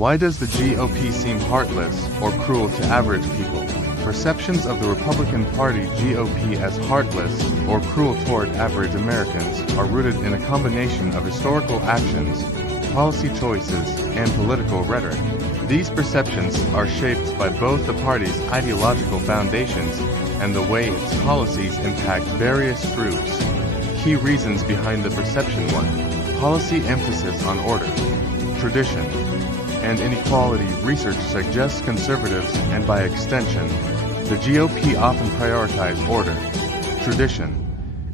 Why does the GOP seem heartless or cruel to average people? Perceptions of the Republican Party GOP as heartless or cruel toward average Americans are rooted in a combination of historical actions, policy choices, and political rhetoric. These perceptions are shaped by both the party's ideological foundations and the way its policies impact various groups. Key reasons behind the perception: 1. Policy emphasis on order, tradition, and inequality. Research suggests conservatives, and by extension, the GOP often prioritize order, tradition,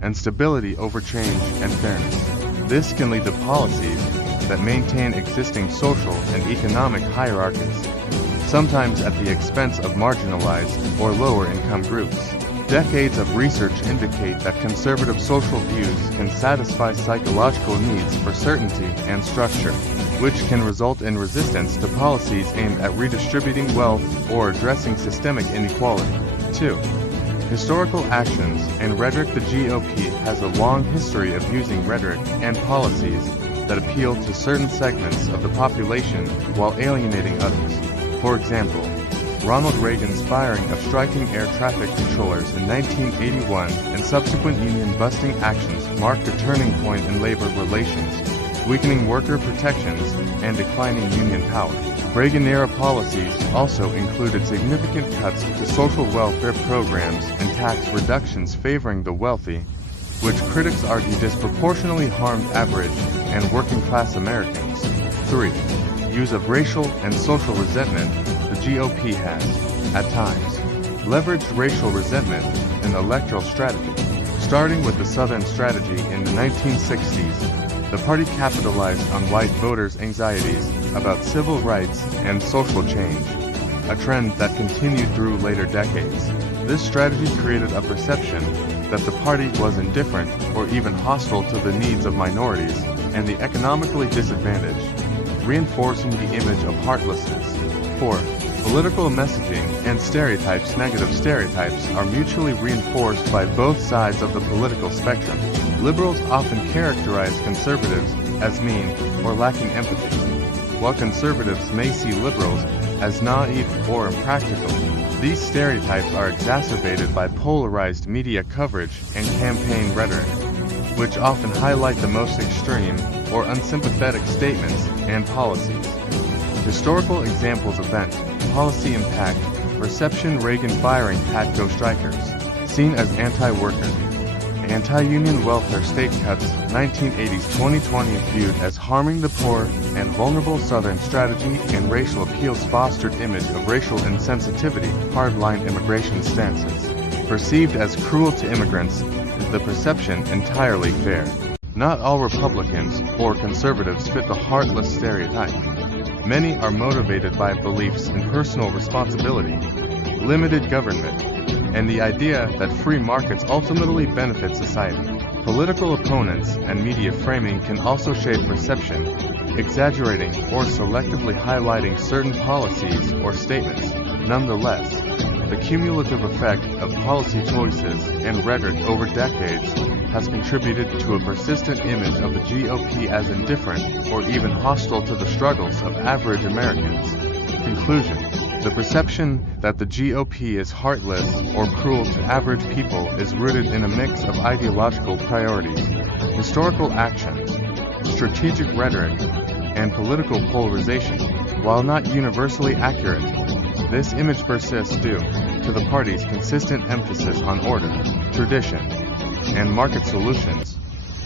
and stability over change and fairness. This can lead to policies that maintain existing social and economic hierarchies, sometimes at the expense of marginalized or lower-income groups. Decades of research indicate that conservative social views can satisfy psychological needs for certainty and structure, which can result in resistance to policies aimed at redistributing wealth or addressing systemic inequality. 2. Historical actions and rhetoric. The GOP has a long history of using rhetoric and policies that appeal to certain segments of the population while alienating others. For example, Ronald Reagan's firing of striking air traffic controllers in 1981 and subsequent union-busting actions marked a turning point in labor relations, weakening worker protections and declining union power. Reagan-era policies also included significant cuts to social welfare programs and tax reductions favoring the wealthy, which critics argue disproportionately harmed average and working-class Americans. 3. Use of racial and social resentment. The GOP has, at times, leveraged racial resentment in electoral strategy. Starting with the Southern strategy in the 1960s, the party capitalized on white voters' anxieties about civil rights and social change, a trend that continued through later decades. This strategy created a perception that the party was indifferent or even hostile to the needs of minorities and the economically disadvantaged, reinforcing the image of heartlessness. 4. Political messaging and stereotypes. Negative stereotypes are mutually reinforced by both sides of the political spectrum. Liberals often characterize conservatives as mean or lacking empathy, while conservatives may see liberals as naive or impractical. These stereotypes are exacerbated by polarized media coverage and campaign rhetoric, which often highlight the most extreme or unsympathetic statements and policies. Historical examples: event, policy impact, perception. Reagan firing Patco strikers, seen as anti-worker, anti-union welfare state cuts. 1980s 2020 viewed as harming the poor and vulnerable. Southern strategy and racial appeals fostered image of racial insensitivity. Hardline immigration stances, perceived as cruel to immigrants. Is the perception entirely fair? Not all Republicans or conservatives fit the heartless stereotype. Many are motivated by beliefs in personal responsibility, limited government, and the idea that free markets ultimately benefit society. Political opponents and media framing can also shape perception, exaggerating or selectively highlighting certain policies or statements. Nonetheless, the cumulative effect of policy choices and rhetoric over decades has contributed to a persistent image of the GOP as indifferent or even hostile to the struggles of average Americans. Conclusion: the perception that the GOP is heartless or cruel to average people is rooted in a mix of ideological priorities, historical actions, strategic rhetoric, and political polarization. While not universally accurate, this image persists due to the party's consistent emphasis on order, tradition, and market solutions,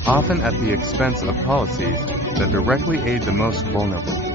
often at the expense of policies that directly aid the most vulnerable.